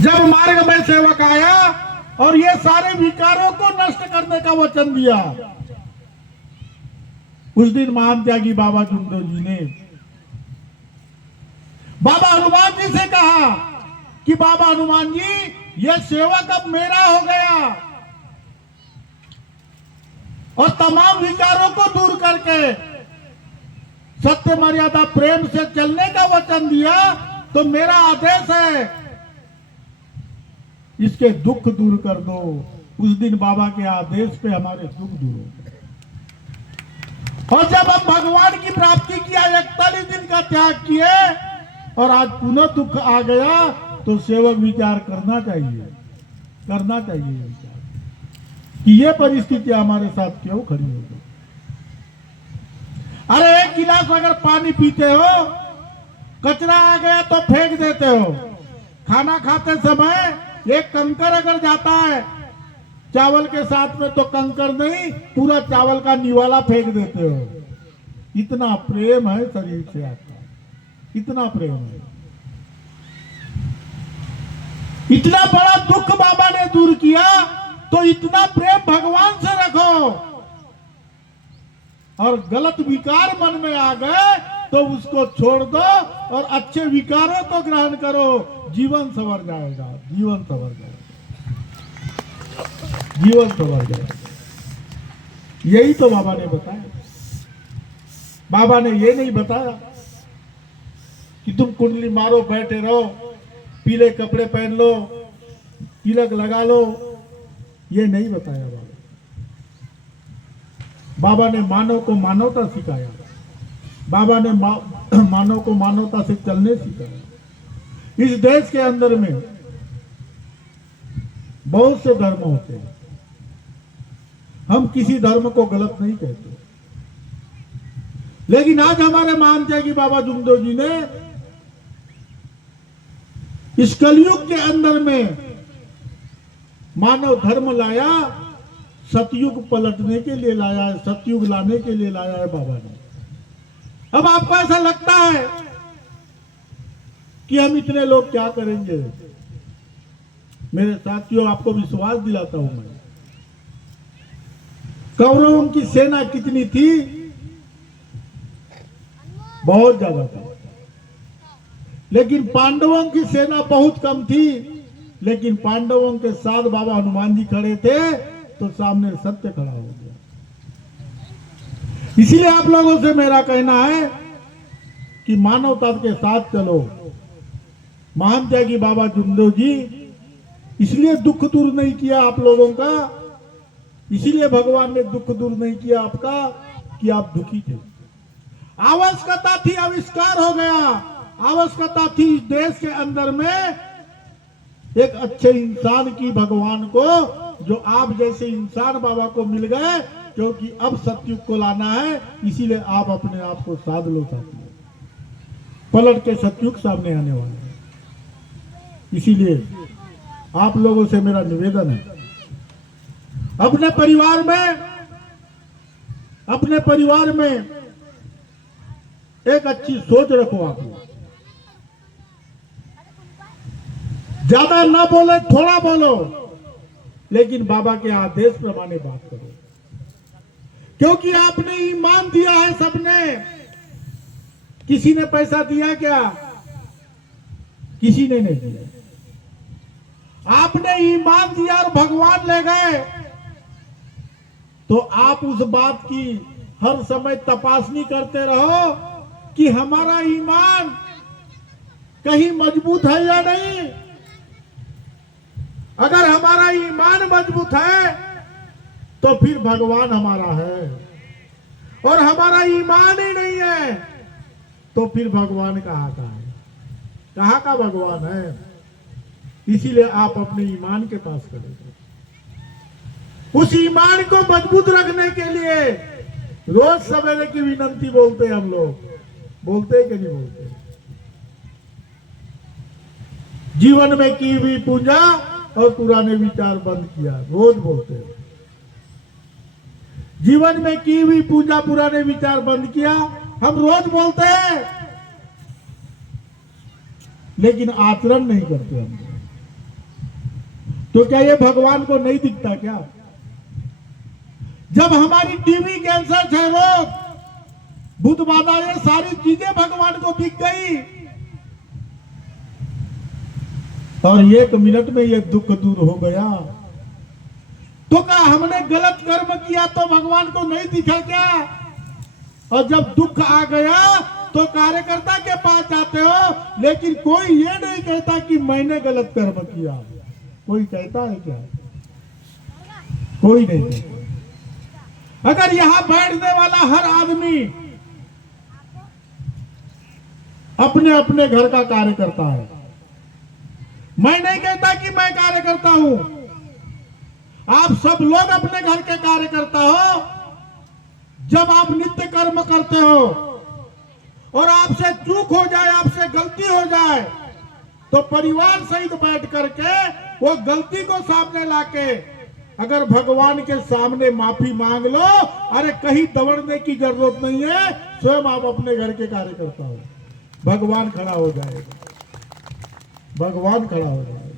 जब मार्ग में सेवक आया और ये सारे विकारों को नष्ट करने का वचन दिया, उस दिन महान त्यागी बाबा जुमदेव जी ने बाबा हनुमान जी से कहा कि बाबा हनुमान जी, यह सेवक अब मेरा हो गया, और तमाम विकारों को दूर करके सत्य मर्यादा प्रेम से चलने का वचन दिया, तो मेरा आदेश है इसके दुख दूर कर दो। उस दिन बाबा के आदेश पे हमारे दुख दूर हो गए। और जब हम भगवान की प्राप्ति किया, 41 दिन का त्याग किए और आज पुनः दुख आ गया, तो सेवक विचार करना चाहिए विचार कि ये परिस्थिति हमारे साथ क्यों खड़ी हो गई। अरे एक गिलास अगर पानी पीते हो, कचरा आ गया तो फेंक देते हो। खाना खाते समय एक कंकर अगर जाता है चावल के साथ में, तो कंकर नहीं, पूरा चावल का निवाला फेंक देते हो। इतना प्रेम है शरीर से आपका, इतना प्रेम है। इतना बड़ा दुख बाबा ने दूर किया, तो इतना प्रेम भगवान से रखो। और गलत विकार मन में आ गए तो उसको छोड़ दो और अच्छे विकारों को ग्रहण करो। जीवन संवर जाएगा, जीवन संवर जाएगा। यही तो बाबा ने बताया। बाबा ने ये नहीं बताया कि तुम कुंडली मारो, बैठे रहो, पीले कपड़े पहन लो, तिलक लगा लो। ये नहीं बताया बाबा ने मानव को मानवता सिखाया। बाबा ने मानव को मानवता से चलने सिखाया। इस देश के अंदर में बहुत से धर्म होते हैं, हम किसी धर्म को गलत नहीं कहते, लेकिन आज हमारे महान त्यागी बाबा जुमदेव जी ने इस कलयुग के अंदर में मानव धर्म लाया, सतयुग पलटने के लिए लाया है, सतयुग लाने के लिए लाया है बाबा ने। अब आपको ऐसा लगता है कि हम इतने लोग क्या करेंगे? मेरे साथियों, आपको विश्वास दिलाता हूं मैं, कौरवों की सेना कितनी थी? बहुत ज्यादा थी। लेकिन पांडवों की सेना बहुत कम थी। लेकिन पांडवों के साथ बाबा हनुमान जी खड़े थे तो सामने सत्य खड़ा हो गया। इसीलिए आप लोगों से मेरा कहना है कि मानवता के साथ चलो। महान त्यागी बाबा जुमदेव जी इसलिए दुख दूर नहीं किया आप लोगों का, इसीलिए भगवान ने दुख दूर नहीं किया आपका कि आप दुखी थे। आवश्यकता थी, आविष्कार हो गया। आवश्यकता थी इस देश के अंदर में एक अच्छे इंसान की, भगवान को, जो आप जैसे इंसान बाबा को मिल गए, क्योंकि अब सतयुग को लाना है। इसीलिए आप अपने आप को साध लो साथियों, पलट के सतयुग सामने आने वाला है। इसीलिए आप लोगों से मेरा निवेदन है, अपने परिवार में एक अच्छी सोच रखो। आप लोग ज्यादा ना बोले, थोड़ा बोलो, लेकिन बाबा के आदेश प्रमाणे बात करो। क्योंकि आपने ईमान दिया है सबने। किसी ने पैसा दिया क्या? किसी ने नहीं दिया। आपने ईमान दिया और भगवान ले गए, तो आप उस बात की हर समय तपासनी करते रहो कि हमारा ईमान कहीं मजबूत है या नहीं। अगर हमारा ईमान मजबूत है तो फिर भगवान हमारा है, और हमारा ईमान ही नहीं है तो फिर भगवान कहाँ का है? कहाँ का भगवान है? इसीलिए आप अपने ईमान के पास खड़े हो। उस ईमान को मजबूत रखने के लिए रोज सवेरे की विनंती बोलते हैं हम लोग। बोलते कि नहीं बोलते? जीवन में की हुई पूजा और पुराने विचार बंद किया, रोज बोलते हैं। जीवन में की हुई पूजा, पुराने विचार बंद किया, हम रोज बोलते हैं, लेकिन आचरण नहीं करते हम। तो क्या ये भगवान को नहीं दिखता क्या? जब हमारी टीवी, कैंसर, क्षय रोग, भूत बाधा, ये सारी चीजें भगवान को दिख गई और 1 मिनट में ये दुख दूर हो गया, तो क्या हमने गलत कर्म किया तो भगवान को नहीं दिखा क्या? और जब दुख आ गया तो कार्यकर्ता के पास जाते हो, लेकिन कोई ये नहीं कहता कि मैंने गलत कर्म किया। कोई कहता है क्या? कोई नहीं कहता। अगर यहां बैठने वाला हर आदमी अपने अपने घर का कार्य करता है, मैं नहीं कहता कि मैं कार्य करता हूं, आप सब लोग अपने घर के कार्य करता हो। जब आप नित्य कर्म करते हो और आपसे चूक हो जाए, आपसे गलती हो जाए, तो परिवार सहित बैठ करके वो गलती को सामने लाके अगर भगवान के सामने माफी मांग लो, अरे कहीं दौड़ने की जरूरत नहीं है, स्वयं आप अपने घर के कार्य करता हो, भगवान खड़ा हो जाएगा, भगवान खड़ा हो जाएगा।